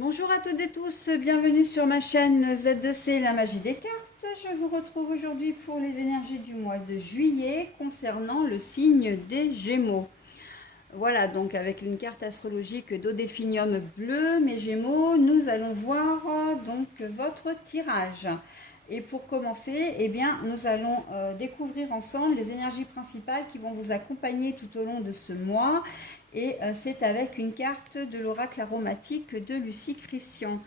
Bonjour à toutes et tous, bienvenue sur ma chaîne Z2C, la magie des cartes. Je vous retrouve aujourd'hui pour les énergies du mois de juillet concernant le signe des Gémeaux. Voilà, donc avec une carte astrologique d'Odéphinium bleu, mes Gémeaux, nous allons voir donc votre tirage. Et pour commencer, eh bien, nous allons découvrir ensemble les énergies principales qui vont vous accompagner tout au long de ce mois. Et c'est avec une carte de l'oracle aromatique de Lucie Christian,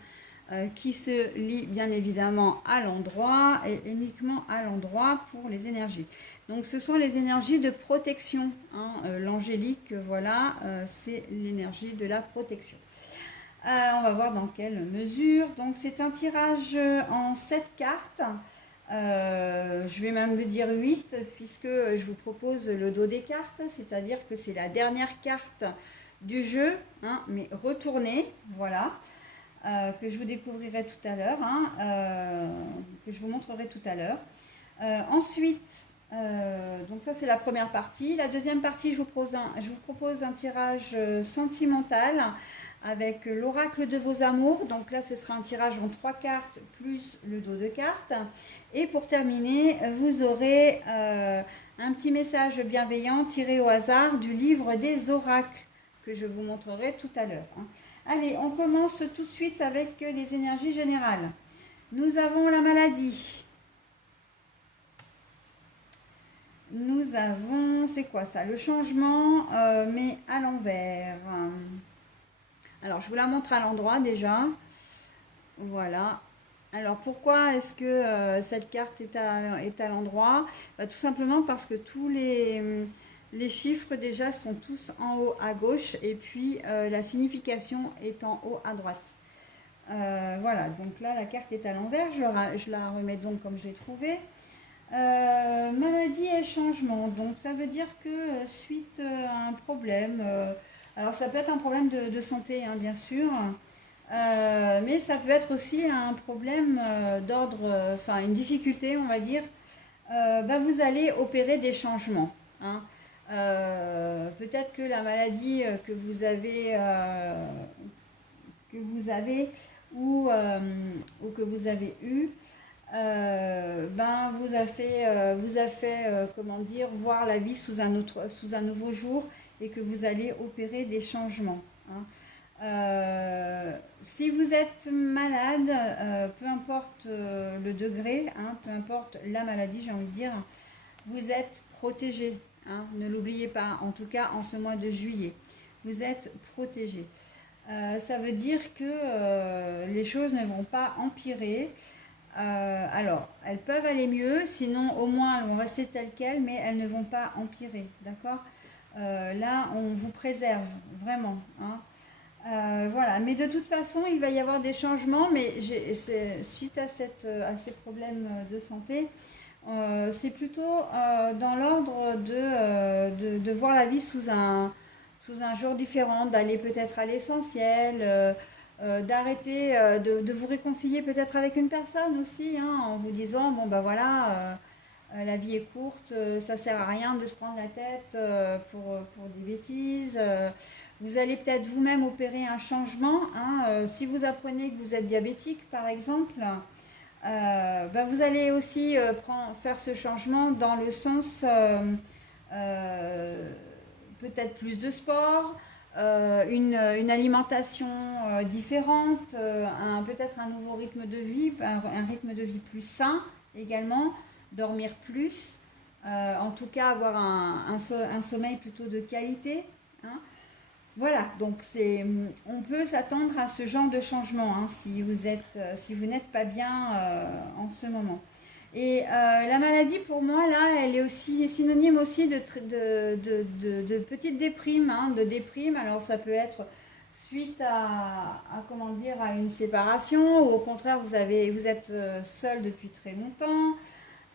qui se lit bien évidemment à l'endroit et uniquement à l'endroit pour les énergies. Donc ce sont les énergies de protection, hein. L'angélique, voilà, c'est l'énergie de la protection. On va voir dans quelle mesure. Donc c'est un tirage en 7 cartes. Je vais même me dire 8 puisque je vous propose le dos des cartes, c'est-à-dire que c'est la dernière carte du jeu, hein, mais retournée, voilà, que je vous découvrirai tout à l'heure, hein, que je vous montrerai tout à l'heure. Ensuite, donc ça c'est la première partie. La deuxième partie, je vous propose un tirage sentimental avec l'oracle de vos amours. Donc là, ce sera un tirage en 3 cartes plus le dos de cartes. Et pour terminer, vous aurez un petit message bienveillant tiré au hasard du livre des oracles que je vous montrerai tout à l'heure, hein. Allez, on commence tout de suite avec les énergies générales. Nous avons la maladie. Nous avons, c'est quoi ça? Le changement, mais à l'envers. Alors, je vous la montre à l'endroit déjà. Voilà. Alors, pourquoi est-ce que cette carte est à l'endroit? Tout simplement parce que tous les chiffres déjà sont tous en haut à gauche et puis la signification est en haut à droite. Voilà, donc là, la carte est à l'envers. Je la remets donc comme je l'ai trouvée. Maladie et changement, donc ça veut dire que suite à un problème, alors ça peut être un problème de santé, hein, bien sûr, mais ça peut être aussi un problème d'ordre, enfin une difficulté, on va dire. Vous allez opérer des changements, hein. Peut-être que la maladie que vous avez ou que vous avez eue vous a fait comment dire, voir la vie sous un nouveau jour et que vous allez opérer des changements, hein. Si vous êtes malade, peu importe le degré, hein, peu importe la maladie, j'ai envie de dire, vous êtes protégé, hein, ne l'oubliez pas, en tout cas en ce mois de juillet. Vous êtes protégé. Ça veut dire que les choses ne vont pas empirer. Alors, elles peuvent aller mieux, sinon au moins elles vont rester telles quelles, mais elles ne vont pas empirer, d'accord? Là, on vous préserve, vraiment, hein. Voilà, mais de toute façon, il va y avoir des changements, mais suite à ces problèmes de santé, c'est plutôt dans l'ordre de voir la vie sous un jour différent, d'aller peut-être à l'essentiel, d'arrêter, de vous réconcilier peut-être avec une personne aussi, hein, en vous disant, bon ben voilà, la vie est courte, ça sert à rien de se prendre la tête pour des bêtises. Vous allez peut-être vous-même opérer un changement, hein, si vous apprenez que vous êtes diabétique par exemple, vous allez aussi faire ce changement dans le sens euh, peut-être plus de sport, une alimentation différente, peut-être un nouveau rythme de vie, un rythme de vie plus sain également, dormir plus, en tout cas avoir un sommeil plutôt de qualité, hein. Voilà, donc on peut s'attendre à ce genre de changement, hein, si vous n'êtes pas bien en ce moment. Et la maladie, pour moi, là, elle est aussi synonyme aussi de petite déprime, hein, de déprime. Alors, ça peut être suite comment dire, à une séparation, ou au contraire, vous êtes seul depuis très longtemps.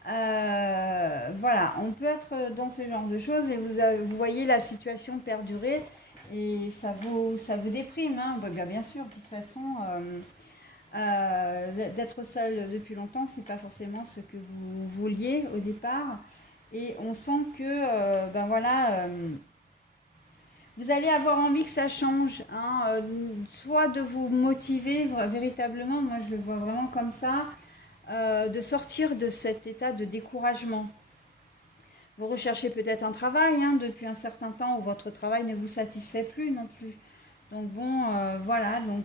Voilà, on peut être dans ce genre de choses et vous voyez la situation perdurer et ça vous déprime, hein. Bien sûr, de toute façon, d'être seul depuis longtemps, c'est pas forcément ce que vous vouliez au départ. Et on sent que, voilà, vous allez avoir envie que ça change, hein, soit de vous motiver véritablement, moi je le vois vraiment comme ça, de sortir de cet état de découragement. Vous recherchez peut-être un travail depuis un certain temps où votre travail ne vous satisfait plus non plus. Donc bon, voilà, donc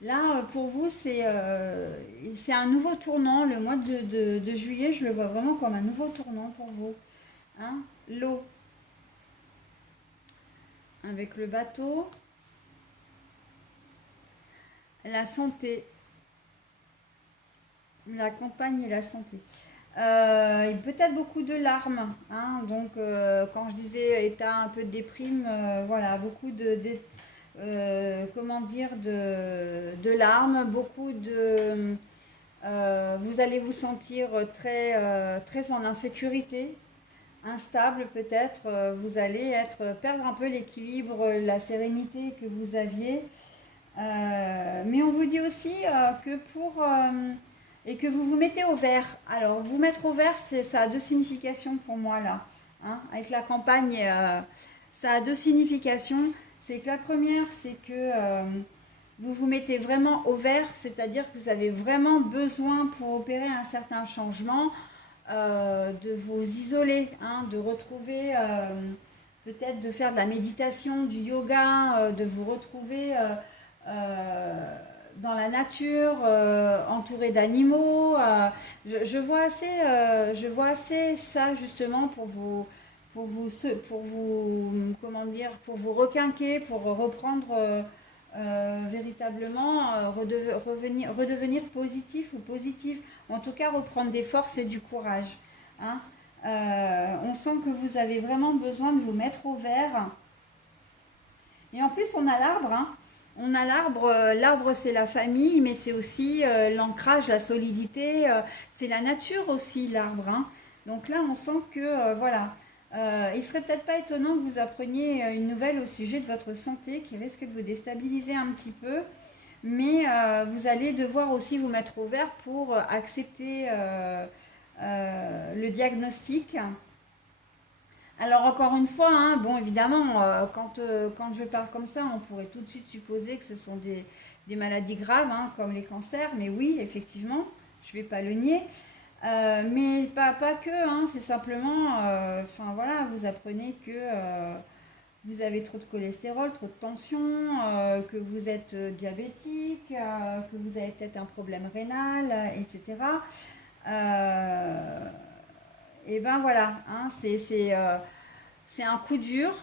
là pour vous c'est un nouveau tournant, le mois de juillet, je le vois vraiment comme un nouveau tournant pour vous. Hein. L'eau avec le bateau, la santé, la campagne et la santé. Peut-être beaucoup de larmes, hein, donc quand je disais état un peu de déprime, voilà, beaucoup comment dire, de larmes, beaucoup de... vous allez vous sentir très en insécurité, instable peut-être, vous allez perdre un peu l'équilibre, la sérénité que vous aviez. Mais on vous dit aussi que et que vous vous mettez au vert. Alors, vous mettre au vert, ça a deux significations pour moi là. Hein. Avec la campagne, ça a deux significations. C'est que la première, c'est que vous vous mettez vraiment au vert, c'est-à-dire que vous avez vraiment besoin pour opérer un certain changement de vous isoler, hein, de retrouver, peut-être de faire de la méditation, du yoga, de vous retrouver dans la nature, entouré d'animaux. Je vois assez ça justement comment dire, pour vous requinquer, pour reprendre véritablement, redevenir positif ou positif. En tout cas, reprendre des forces et du courage. Hein. On sent que vous avez vraiment besoin de vous mettre au vert. Et en plus, on a l'arbre. Hein. On a l'arbre. L'arbre, c'est la famille, mais c'est aussi l'ancrage, la solidité. C'est la nature aussi, l'arbre. Hein. Donc là, on sent que, voilà. Il serait peut-être pas étonnant que vous appreniez une nouvelle au sujet de votre santé qui risque de vous déstabiliser un petit peu. Mais vous allez devoir aussi vous mettre au vert pour accepter le diagnostic. Alors encore une fois, hein, bon évidemment, quand je parle comme ça, on pourrait tout de suite supposer que ce sont des maladies graves, hein, comme les cancers, mais oui, effectivement, je ne vais pas le nier. Mais pas que, hein, c'est simplement, enfin voilà, vous apprenez que vous avez trop de cholestérol, trop de tension, que vous êtes diabétique, que vous avez peut-être un problème rénal, etc. Et ben voilà, hein, c'est un coup dur.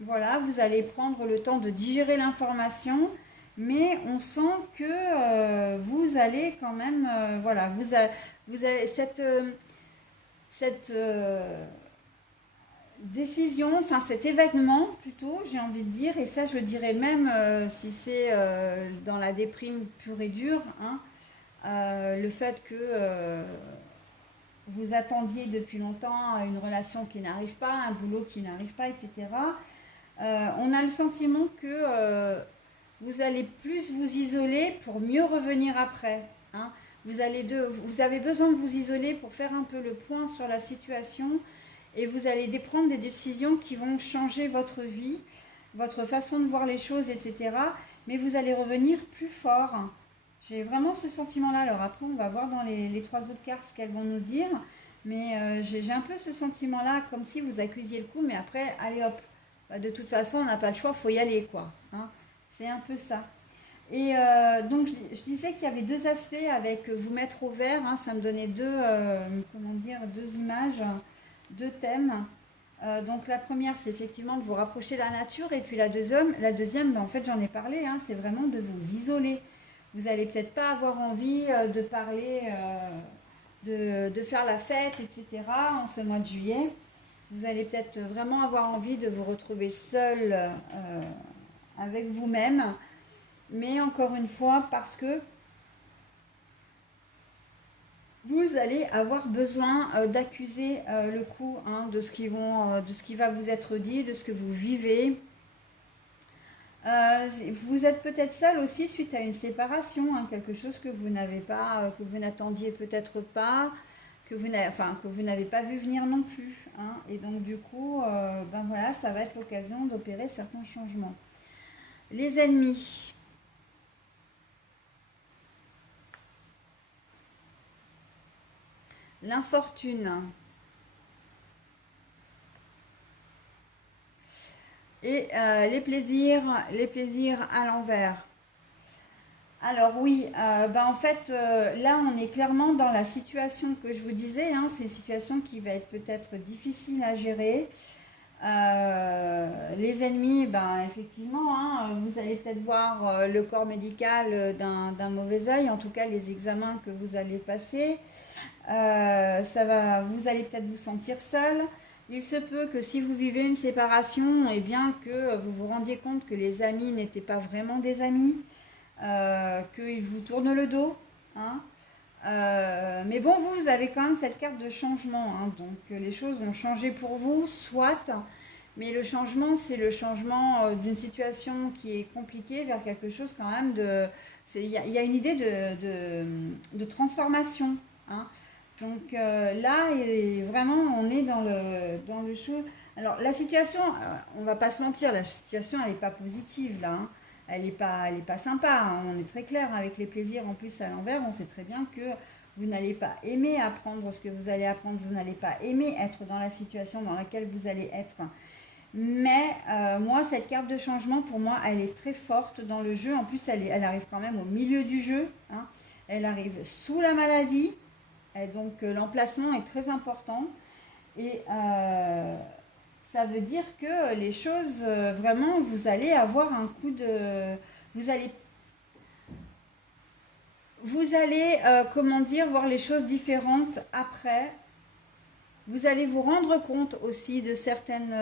Voilà, vous allez prendre le temps de digérer l'information, mais on sent que vous allez quand même, voilà, vous avez cette décision, enfin cet événement plutôt, j'ai envie de dire, et ça je dirais même si c'est dans la déprime pure et dure, hein, le fait que vous attendiez depuis longtemps une relation qui n'arrive pas, un boulot qui n'arrive pas, etc. On a le sentiment que vous allez plus vous isoler pour mieux revenir après. Hein. Vous avez besoin de vous isoler pour faire un peu le point sur la situation et vous allez prendre des décisions qui vont changer votre vie, votre façon de voir les choses, etc. Mais vous allez revenir plus fort. J'ai vraiment ce sentiment-là. Alors après, on va voir dans les trois autres cartes ce qu'elles vont nous dire. Mais j'ai un peu ce sentiment-là, comme si vous accusiez le coup, mais après, allez hop, bah, de toute façon, on n'a pas le choix, il faut y aller, quoi. Hein. C'est un peu ça. Et donc, je disais qu'il y avait deux aspects avec vous mettre au vert. Hein, ça me donnait comment dire, deux images, deux thèmes. Donc, la première, c'est effectivement de vous rapprocher de la nature. Et puis, la deuxième ben, en fait, j'en ai parlé, hein, c'est vraiment de vous isoler. Vous n'allez peut-être pas avoir envie de parler, de faire la fête, etc. en ce mois de juillet. Vous allez peut-être vraiment avoir envie de vous retrouver seul avec vous-même, mais encore une fois, parce que vous allez avoir besoin d'accuser le coup, hein, de ce qui va vous être dit, de ce que vous vivez. Vous êtes peut-être seul aussi suite à une séparation, hein, quelque chose que vous n'avez pas, que vous n'attendiez peut-être pas. que vous n'avez pas vu venir non plus, hein. Et donc du coup, ben voilà, ça va être l'occasion d'opérer certains changements. Les ennemis. L'infortune. Et les plaisirs à l'envers. Alors oui, en fait, là, on est clairement dans la situation que je vous disais, hein. C'est une situation qui va être peut-être difficile à gérer. Les ennemis, effectivement, hein, vous allez peut-être voir le corps médical d'un mauvais œil, en tout cas les examens que vous allez passer. Vous allez peut-être vous sentir seul. Il se peut que si vous vivez une séparation, eh bien que vous vous rendiez compte que les amis n'étaient pas vraiment des amis, qu'ils vous tournent le dos, hein. Mais bon, vous avez quand même cette carte de changement, hein. Donc les choses vont changer pour vous, soit, mais le changement, c'est le changement d'une situation qui est compliquée vers quelque chose quand même de... Il y a une idée de transformation, hein. Donc là, vraiment, on est dans le show. Alors la situation, on va pas se mentir, la situation, elle n'est pas positive là, hein. Elle est pas sympa, hein. On est très clair avec les plaisirs en plus à l'envers. On sait très bien que vous n'allez pas aimer apprendre ce que vous allez apprendre. Vous n'allez pas aimer être dans la situation dans laquelle vous allez être. Mais moi, cette carte de changement, pour moi, elle est très forte dans le jeu. En plus, elle arrive quand même au milieu du jeu, hein. Elle arrive sous la maladie. Et donc l'emplacement est très important. Et ça veut dire que les choses, vraiment, vous allez avoir un coup de... Vous allez, comment dire, voir les choses différentes après. Vous allez vous rendre compte aussi de certaines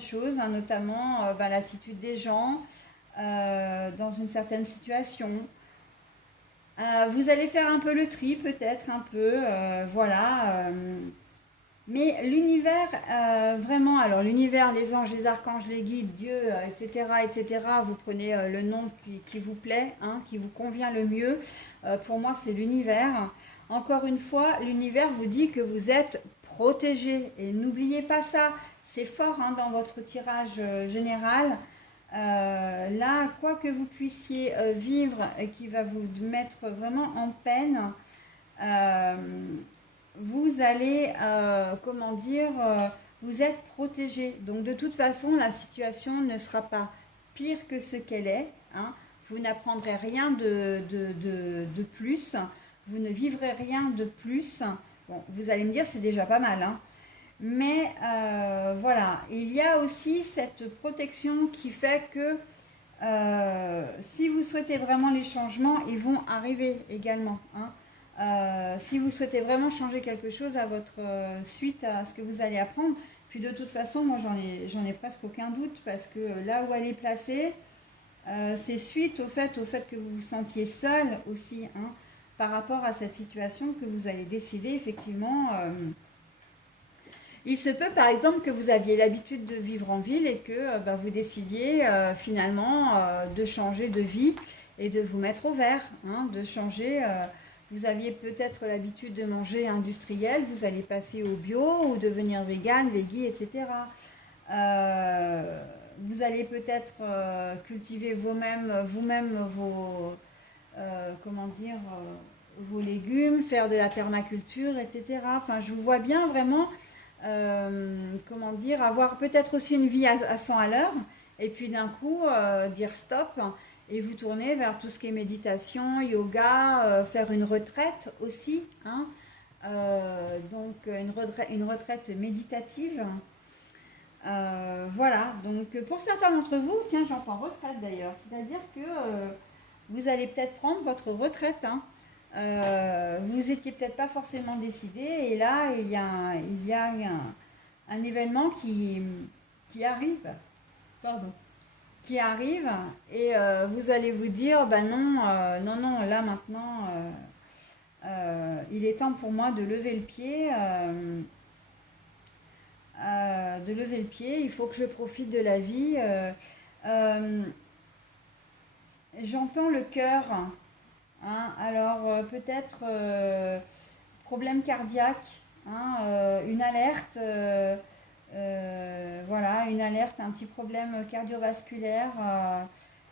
choses, hein, notamment l'attitude des gens dans une certaine situation. Vous allez faire un peu le tri, peut-être un peu, voilà. Mais l'univers, vraiment, alors l'univers, les anges, les archanges, les guides, Dieu, etc., etc., vous prenez le nom qui vous plaît, hein, qui vous convient le mieux. Pour moi, c'est l'univers. Encore une fois, l'univers vous dit que vous êtes protégé. Et n'oubliez pas ça, c'est fort, hein, dans votre tirage général. Là, quoi que vous puissiez vivre et qui va vous mettre vraiment en peine, euh, vous allez, comment dire, vous êtes protégé. Donc de toute façon, la situation ne sera pas pire que ce qu'elle est, hein. Vous n'apprendrez rien de plus, vous ne vivrez rien de plus. Bon, vous allez me dire, c'est déjà pas mal, hein. Mais voilà, il y a aussi cette protection qui fait que si vous souhaitez vraiment les changements, ils vont arriver également, hein. Si vous souhaitez vraiment changer quelque chose à votre suite à ce que vous allez apprendre, puis de toute façon, moi j'en ai presque aucun doute parce que là où elle est placée, c'est suite au fait que vous vous sentiez seul aussi, hein, par rapport à cette situation que vous allez décider effectivement. Il se peut par exemple que vous aviez l'habitude de vivre en ville et que vous décidiez finalement de changer de vie et de vous mettre au vert, hein, de changer. Vous aviez peut-être l'habitude de manger industriel, vous allez passer au bio ou devenir vegan, veggie, etc. Vous allez peut-être cultiver vous-même comment dire, vos légumes, faire de la permaculture, etc. Enfin, je vous vois bien vraiment comment dire, avoir peut-être aussi une vie à 100 à l'heure, et puis d'un coup dire stop et vous tourner vers tout ce qui est méditation, yoga, faire une retraite aussi, hein. Donc une retraite méditative. Voilà, donc pour certains d'entre vous, tiens, j'entends retraite d'ailleurs, c'est-à-dire que vous allez peut-être prendre votre retraite, hein. Vous étiez peut-être pas forcément décidé et là il y a un événement qui arrive, pardon, qui arrive et vous allez vous dire non, non, là maintenant il est temps pour moi de lever le pied, il faut que je profite de la vie. Euh, J'entends le cœur, hein. Alors peut-être problème cardiaque, hein, une alerte, voilà, une alerte, un petit problème cardiovasculaire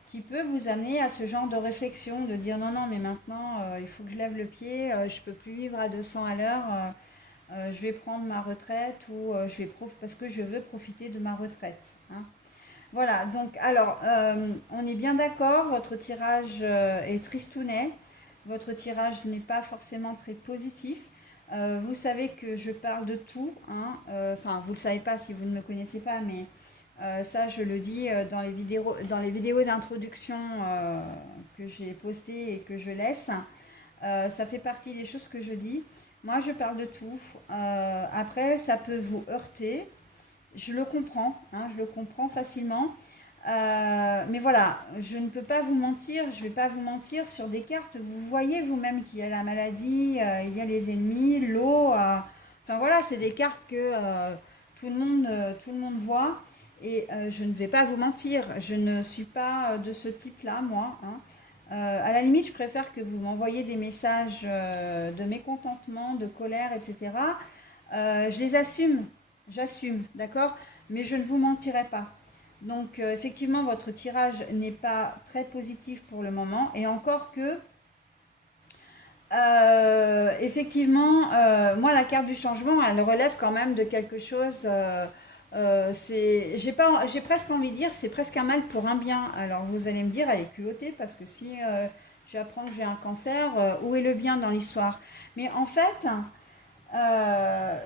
qui peut vous amener à ce genre de réflexion, de dire non, non, mais maintenant, il faut que je lève le pied, je peux plus vivre à 200 à l'heure, je vais prendre ma retraite ou parce que je veux profiter de ma retraite, hein. Voilà, donc alors, on est bien d'accord, votre tirage est tristounet, votre tirage n'est pas forcément très positif. Vous savez que je parle de tout, hein, enfin, vous ne le savez pas si vous ne me connaissez pas, mais ça, je le dis dans les vidéos d'introduction que j'ai postées et que je laisse. Ça fait partie des choses que je dis. Moi, je parle de tout. Après, ça peut vous heurter. Je le comprends, hein, je le comprends facilement. Mais voilà, je ne peux pas vous mentir, je ne vais pas vous mentir sur des cartes. Vous voyez vous-même qu'il y a la maladie, il y a les ennemis, l'eau. Enfin voilà, c'est des cartes que tout le monde voit. Et je ne vais pas vous mentir, je ne suis pas de ce type-là, moi, hein. À la limite, je préfère que vous m'envoyiez des messages de mécontentement, de colère, etc. Je les assume, j'assume, d'accord? Mais je ne vous mentirai pas. Donc, effectivement, votre tirage n'est pas très positif pour le moment. Et encore que, effectivement, moi, la carte du changement, elle relève quand même de quelque chose. J'ai presque envie de dire, c'est presque un mal pour un bien. Alors, vous allez me dire, elle est culottée, parce que si j'apprends que j'ai un cancer, où est le bien dans l'histoire? Mais en fait,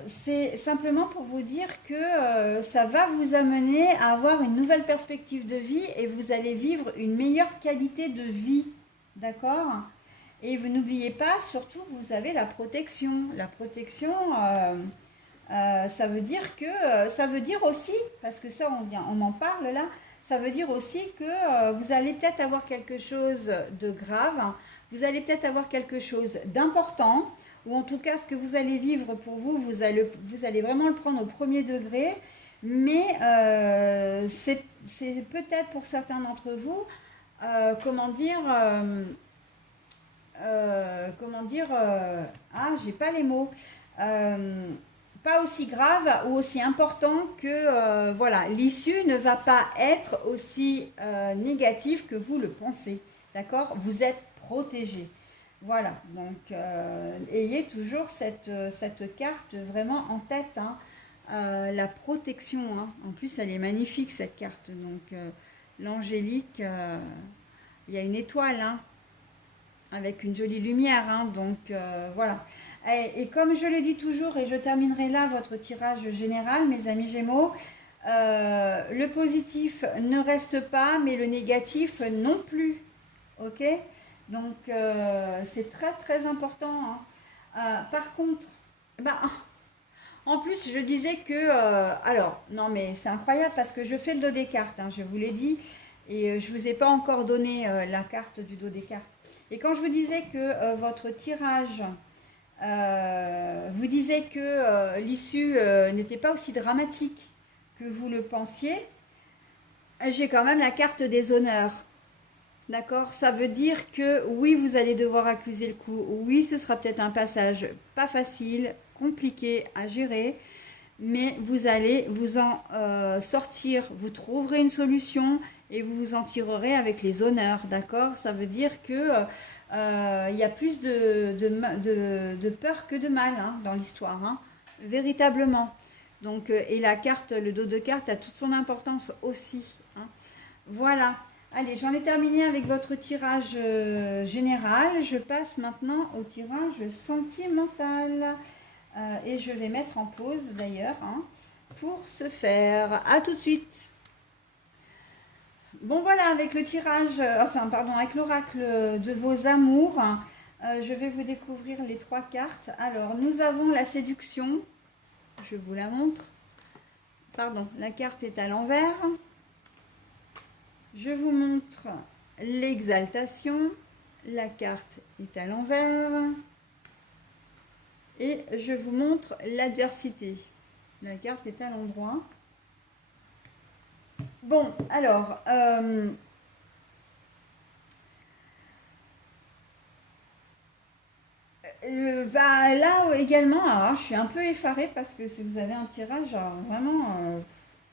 c'est simplement pour vous dire que ça va vous amener à avoir une nouvelle perspective de vie et vous allez vivre une meilleure qualité de vie. D'accord? Et vous n'oubliez pas, surtout, vous avez la protection. La protection, ça veut dire que, ça veut dire aussi, parce que ça, on en parle là, ça veut dire aussi que vous allez peut-être avoir quelque chose de grave, vous allez peut-être avoir quelque chose d'important, ou en tout cas, ce que vous allez vivre pour vous, vous allez vraiment le prendre au premier degré, mais c'est peut-être pour certains d'entre vous, comment dire, j'ai pas les mots. Euh, Pas aussi grave ou aussi important que voilà, l'issue ne va pas être aussi négative que vous le pensez. D'accord? Vous êtes protégé. Voilà, donc ayez toujours cette carte vraiment en tête, hein. La protection, hein. En plus, elle est magnifique cette carte. Donc, l'angélique, il y a une étoile, hein, avec une jolie lumière, hein, donc voilà. Et comme je le dis toujours, et je terminerai là votre tirage général, mes amis Gémeaux, le positif ne reste pas, mais le négatif non plus. Ok? Donc c'est très très important, hein. Par contre, bah, en plus je disais que, alors non mais c'est incroyable parce que je fais le dos des cartes, hein, je vous l'ai dit, et je ne vous ai pas encore donné la carte du dos des cartes. Et quand je vous disais que votre tirage vous disait que l'issue n'était pas aussi dramatique que vous le pensiez, j'ai quand même la carte des honneurs. D'accord? Ça veut dire que oui, vous allez devoir accuser le coup. Oui, ce sera peut-être un passage pas facile, compliqué à gérer, mais vous allez vous en sortir. Vous trouverez une solution et vous vous en tirerez avec les honneurs. D'accord? Ça veut dire que il y a plus de peur que de mal, hein, dans l'histoire, hein, véritablement. Donc, et la carte, le dos de carte a toute son importance aussi, hein. Voilà. Allez, j'en ai terminé avec votre tirage général. Je passe maintenant au tirage sentimental. Et je vais mettre en pause d'ailleurs, hein, pour ce faire. À tout de suite. Bon voilà, avec le tirage, avec l'oracle de vos amours, je vais vous découvrir les trois cartes. Alors, nous avons la séduction. Je vous la montre. Pardon, la carte est à l'envers. Je vous montre l'exaltation. La carte est à l'envers. Et je vous montre l'adversité. La carte est à l'endroit. Bon, alors, Là également, alors, je suis un peu effarée parce que si vous avez un tirage, vraiment,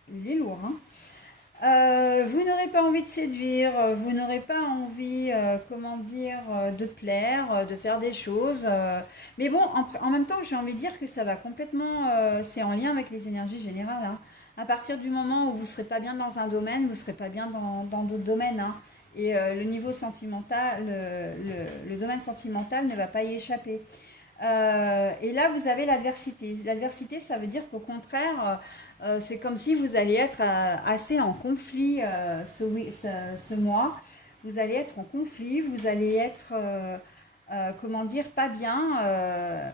il est lourd, hein. Vous n'aurez pas envie de séduire, vous n'aurez pas envie, comment dire, de plaire, de faire des choses. Mais bon, en même temps, j'ai envie de dire que ça va complètement, c'est en lien avec les énergies générales, hein. À partir du moment où vous ne serez pas bien dans un domaine, vous ne serez pas bien dans d'autres domaines, hein. Et le niveau sentimental, le domaine sentimental ne va pas y échapper. Et là, vous avez l'adversité. L'adversité, ça veut dire qu'au contraire, c'est comme si vous allez être assez en conflit ce mois. Vous allez être en conflit, vous allez être, comment dire, pas bien.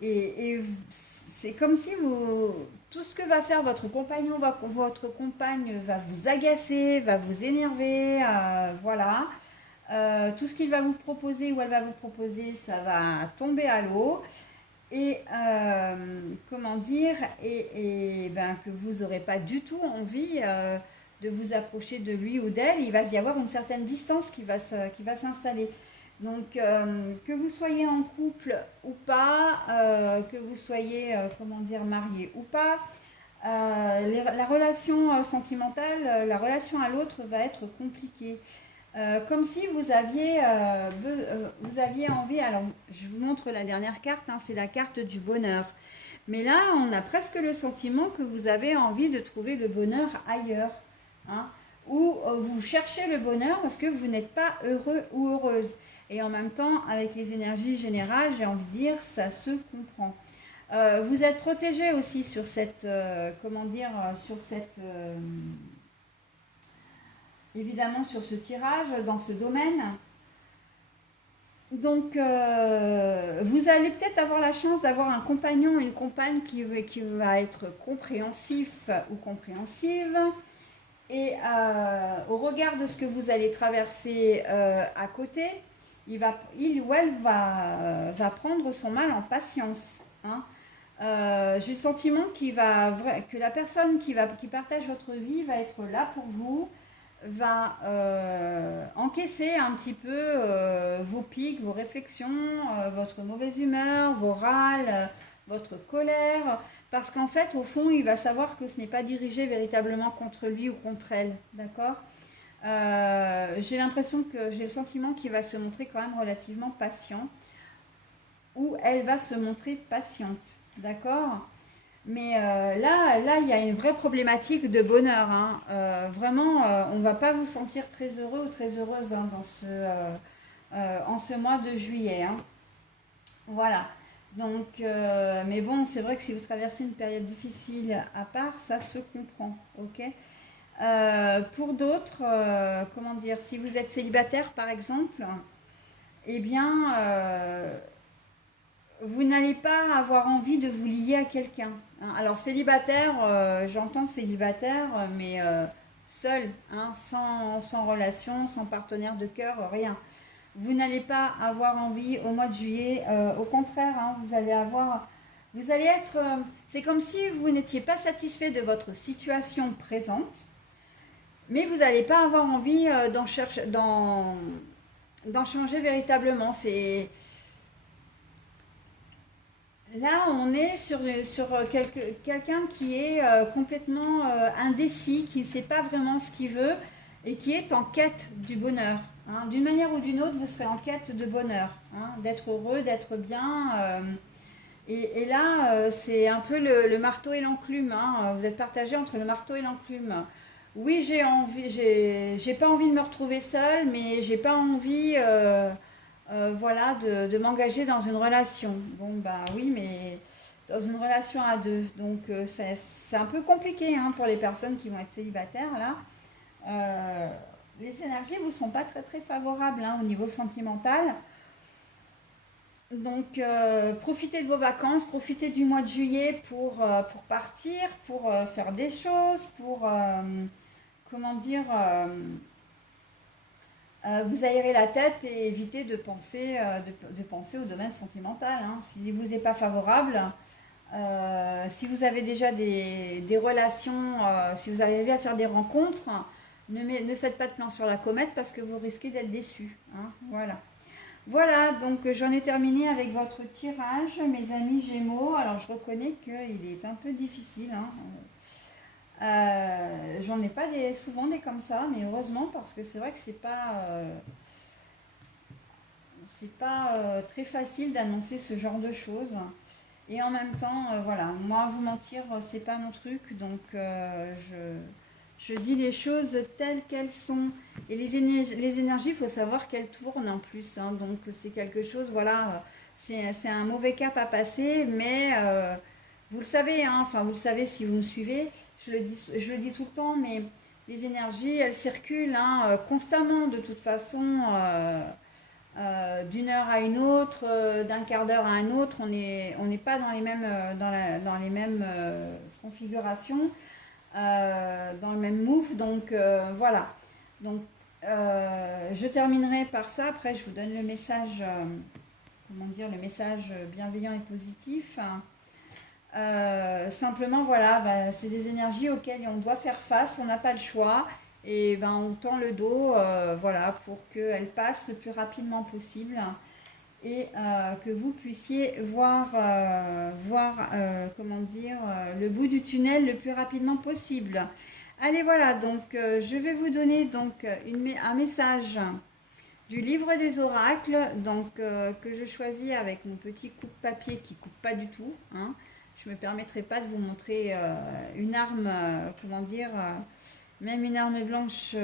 Et c'est comme si tout ce que va faire votre compagnon, votre compagne va vous agacer, va vous énerver, voilà. Tout ce qu'il va vous proposer ou elle va vous proposer, ça va tomber à l'eau. Et comment dire, et ben, que vous n'aurez pas du tout envie de vous approcher de lui ou d'elle. Il va y avoir une certaine distance qui va s'installer. Donc, que vous soyez en couple ou pas, que vous soyez, comment dire, marié ou pas, la relation sentimentale, la relation à l'autre va être compliquée. Comme si vous aviez envie, alors je vous montre la dernière carte, hein, c'est la carte du bonheur. Mais là, on a presque le sentiment que vous avez envie de trouver le bonheur ailleurs, hein, ou vous cherchez le bonheur parce que vous n'êtes pas heureux ou heureuse. Et en même temps, avec les énergies générales, j'ai envie de dire, ça se comprend. Vous êtes protégé aussi sur cette, comment dire, sur cette, évidemment sur ce tirage, dans ce domaine. Donc, vous allez peut-être avoir la chance d'avoir un compagnon, une compagne qui va être compréhensif ou compréhensive. Et au regard de ce que vous allez traverser à côté, il ou elle va prendre son mal en patience, hein. J'ai le sentiment que la personne qui partage votre vie va être là pour vous, va encaisser un petit peu vos pics, vos réflexions, votre mauvaise humeur, vos râles, votre colère, parce qu'en fait, au fond, il va savoir que ce n'est pas dirigé véritablement contre lui ou contre elle, d'accord. J'ai l'impression que j'ai le sentiment qu'il va se montrer quand même relativement patient, ou elle va se montrer patiente, d'accord. Mais là, il y a une vraie problématique de bonheur, hein. Vraiment, on ne va pas vous sentir très heureux ou très heureuse, hein, en ce mois de juillet, hein. Voilà. Donc, mais bon, c'est vrai que si vous traversez une période difficile à part, ça se comprend, ok. Pour d'autres, comment dire, si vous êtes célibataire par exemple, eh bien, vous n'allez pas avoir envie de vous lier à quelqu'un, hein. Alors célibataire, j'entends célibataire, mais seul, hein, sans relation, sans partenaire de cœur, rien. Vous n'allez pas avoir envie au mois de juillet, au contraire, hein, vous allez être, c'est comme si vous n'étiez pas satisfait de votre situation présente, mais vous n'allez pas avoir envie d'en changer véritablement. Là, on est sur quelqu'un qui est complètement indécis, qui ne sait pas vraiment ce qu'il veut et qui est en quête du bonheur, hein. D'une manière ou d'une autre, vous serez en quête de bonheur, hein, d'être heureux, d'être bien. Et là, c'est un peu le marteau et l'enclume, hein. Vous êtes partagé entre le marteau et l'enclume. Oui, j'ai pas envie de me retrouver seule, mais j'ai pas envie, voilà, de m'engager dans une relation. Bon, bah oui, mais dans une relation à deux. Donc, c'est un peu compliqué, hein, pour les personnes qui vont être célibataires, là. Euh, les énergies vous sont pas très très favorables, hein, au niveau sentimental. Donc, profitez de vos vacances, profitez du mois de juillet pour partir, pour faire des choses, pour, comment dire, vous aérez la tête et éviter de penser au domaine sentimental, hein. Si vous n'est pas favorable, si vous avez déjà des relations, si vous arrivez à faire des rencontres, ne faites pas de plan sur la comète parce que vous risquez d'être déçu, hein. Voilà. Voilà, donc j'en ai terminé avec votre tirage, mes amis Gémeaux. Alors je reconnais qu'il est un peu difficile, hein. J'en ai pas souvent des comme ça, mais heureusement parce que c'est vrai que c'est pas très facile d'annoncer ce genre de choses. Et en même temps, voilà, moi vous mentir, c'est pas mon truc, donc je dis les choses telles qu'elles sont. Et les énergies, il faut savoir qu'elles tournent en plus, hein, donc c'est quelque chose, voilà, c'est un mauvais cap à passer, mais vous le savez, hein, enfin vous le savez si vous me suivez, je le dis tout le temps, mais les énergies, elles circulent, hein, constamment de toute façon. D'une heure à une autre, d'un quart d'heure à un autre, on n'est pas dans les mêmes, dans les mêmes configurations, dans le même move. Donc voilà. Donc je terminerai par ça. Après, je vous donne le message, comment dire, le message bienveillant et positif. Simplement, voilà, bah, c'est des énergies auxquelles on doit faire face, on n'a pas le choix. Et ben, on tend le dos, voilà, pour qu'elles passent le plus rapidement possible et que vous puissiez comment dire, le bout du tunnel le plus rapidement possible. Allez, voilà, donc je vais vous donner donc un message du livre des oracles, donc que je choisis avec mon petit coupe-papier qui coupe pas du tout, hein. Je ne me permettrai pas de vous montrer une arme, comment dire, même une arme blanche,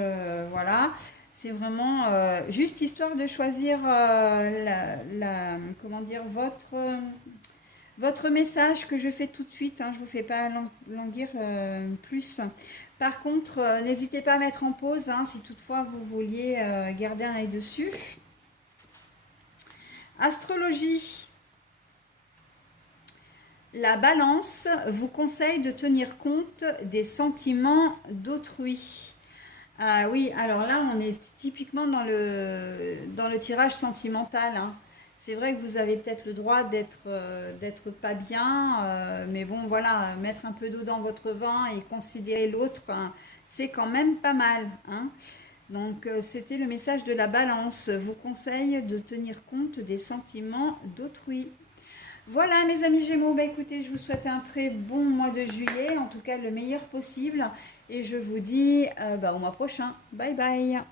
voilà. C'est vraiment juste histoire de choisir comment dire, votre message que je fais tout de suite, hein. Je ne vous fais pas languir plus. Par contre, n'hésitez pas à mettre en pause, hein, si toutefois vous vouliez garder un œil dessus. Astrologie. La balance vous conseille de tenir compte des sentiments d'autrui. Ah oui, alors là, on est typiquement dans le tirage sentimental, hein. C'est vrai que vous avez peut-être le droit d'être pas bien, mais bon, voilà, mettre un peu d'eau dans votre vin et considérer l'autre, hein, c'est quand même pas mal, hein. Donc, c'était le message de la balance. Vous conseille de tenir compte des sentiments d'autrui. Voilà mes amis Gémeaux, bah écoutez, je vous souhaite un très bon mois de juillet, en tout cas le meilleur possible, et je vous dis bah, au mois prochain. Bye bye.